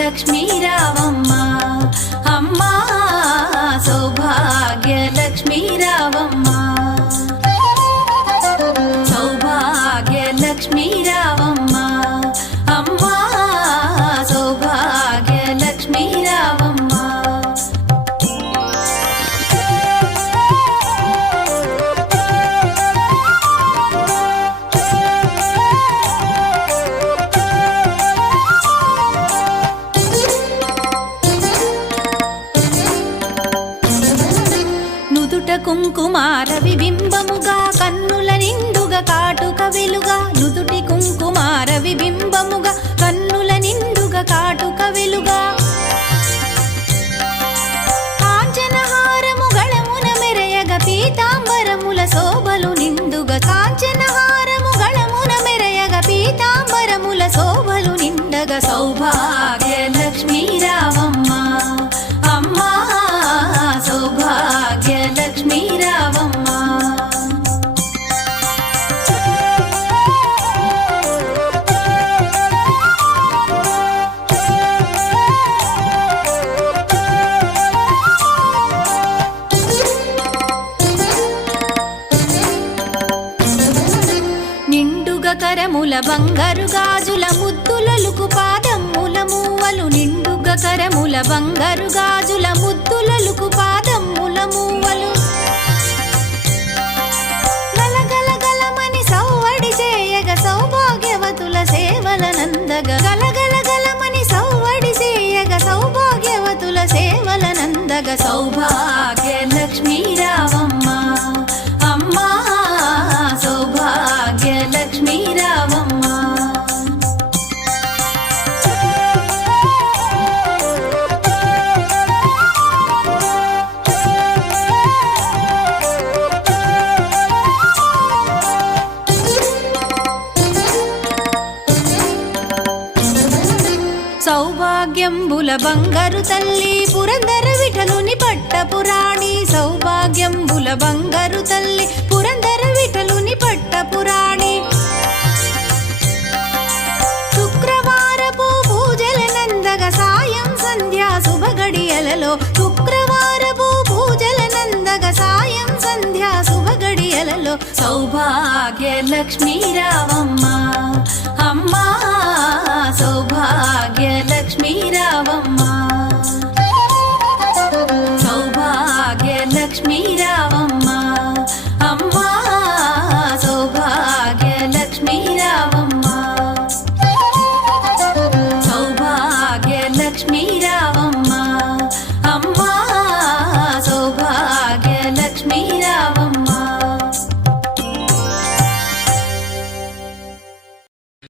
లక్ష్మీ రావమ్మ అమ్మ సౌభాగ్య లక్ష్మీ రావమ్మ సౌభాగ్య లక్ష్మీ రావమ్మ అమ్మ సౌభాగ్య లక్ష్మీ రావమ్మ కుంకుమార విబింబముగా కన్నుల నిండుగా కాటుక వెలుగా నుదుటి కుంకుమార విబింబముగా కన్నుల నిండుగా కాటుక వెలుగా కాంచనహారము గళమున మెరయగ పీతాంబరముల శోభలు నిండుగా కాంచనహారము గళమున మెరయగ పీతాంబరముల శోభలు నిండగా సౌభాగ్య లక్ష్మీ రావమ్మ అమ్మా సౌభాగ్య లక్ష్మీ రావమ్మ నిండుగా కరముల బంగారు గాజుల ముద్దులలుకు పాదమ్ముల మూవలు నిండుగా కరముల బంగారు గాజుల ముద్దులలుకు పాదమ్ముల మూవలు గలగలగలమని సౌవడి చేయగ సౌభాగ్యవతుల సేవల నందగ గలగలగలమని సౌవడి చేయగ సౌభాగ్యవతుల సేవల నందగ సౌభాగ్య లక్ష్మీ రావమ్మ అమ్మా సౌభాగ్య లక్ష్మీ రావమ్మ సౌభాగ్యంబుల బంగారు తల్లి పురందర విఠలుని పట్టపురాణి సౌభాగ్యంబుల బంగారు తల్లి పురందర విఠలుని పట్టపురాణి శుక్రవారపు పూజల నందగ సాయం సంధ్యా శుభగడియలలో శుక్రవారపు పూజల నందగ సాయం సంధ్యా శుభగడియలలో సౌభాగ్య లక్ష్మీ రావమ్మ